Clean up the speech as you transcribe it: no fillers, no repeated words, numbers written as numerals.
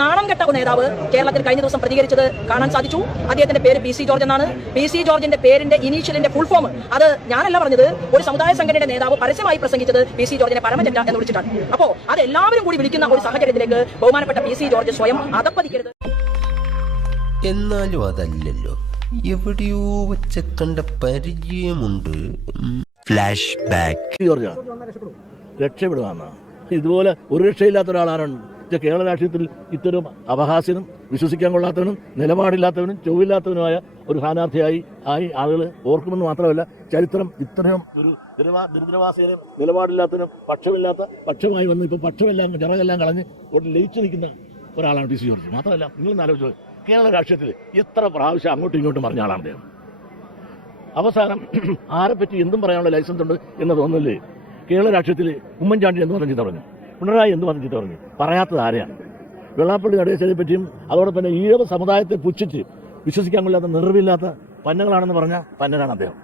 നാണം കെട്ട നേതാവ് കേരളത്തിൽ കഴിഞ്ഞ ദിവസം പ്രതികരിച്ചത് കാണാൻ സാധിച്ചു. അദ്ദേഹത്തിന്റെ പേര് പി സി ജോർജ് എന്നാണ്. പി സി ജോർജിന്റെ പേരിന്റെ ഇനീഷ്യലിന്റെ ഫുൾ ഫോം അത് ഞാനല്ല പറഞ്ഞത്, ഒരു സമുദായ സംഘടനയുടെ നേതാവ് പരസ്യമായി പ്രസംഗിച്ചത് പി സി ജോർജിനെ പരമചറ്റ എന്ന് വിളിച്ചിട്ടാണ്. അപ്പോ അത് എല്ലാവരും കൂടി വിളിക്കുന്ന ഒരു സാഹചര്യത്തിലേക്ക് ബഹുമാനപ്പെട്ട പി സി ജോർജ് സ്വയം അതപ്പതിക്കരുത്. എന്നാലും അതല്ലല്ലോ, എവിടെയോ വെച്ച കണ്ട പരിചയമുണ്ട്. Flash back. രക്ഷപ്പെടുവാന്ന ഇതുപോലെ ഒരു രക്ഷയില്ലാത്ത ഒരാളാണ് കേരള രാഷ്ട്രീയത്തിൽ. ഇത്തരം അപഹാസ്യനും വിശ്വസിക്കാൻ കൊള്ളാത്തവനും നിലപാടില്ലാത്തവനും ചൊവ്വില്ലാത്തവനുമായ ഒരു സ്ഥാനാർത്ഥിയായി ആളുകൾ ഓർക്കുമെന്ന് മാത്രമല്ല, ചരിത്രം ഇത്രയും ഒരു ദരിദ്രവാസിയെ നിലപാടില്ലാത്തവനും പക്ഷമായി വന്ന് ഇപ്പോൾ പക്ഷമെല്ലാം ചിറകെല്ലാം കളഞ്ഞ് ലയിച്ചു നിൽക്കുന്ന ഒരാളാണ് പി സി ജോർജ്. മാത്രമല്ല, നിങ്ങളൊന്ന് ആലോചിച്ചു, കേരള രാഷ്ട്രീയത്തിൽ എത്ര പ്രാവശ്യം അങ്ങോട്ടും ഇങ്ങോട്ടും പറഞ്ഞ ആളാണ് അദ്ദേഹം. അവസാനം ആരെപ്പറ്റി എന്തും പറയാനുള്ള ലൈസൻസ് ഉണ്ട് എന്ന് തോന്നുന്നില്ലേ? കേരള രാഷ്ട്രീയത്തിൽ ഉമ്മൻചാണ്ടി എന്ന് പറഞ്ഞ് പറഞ്ഞു, പിണറായി എന്ന് പറഞ്ഞ് പറഞ്ഞു, പറയാത്തത് ആരെയാണ്? വെള്ളാപ്പള്ളി നടേശനെ പറ്റിയും അതോടൊപ്പം തന്നെ ഈഴവ സമുദായത്തെ പുച്ഛിച്ച് വിശ്വസിക്കാൻ കൊള്ളാത്ത നിറവില്ലാത്ത പന്നകളാണെന്ന് പറഞ്ഞ പന്നനാണ് അദ്ദേഹം.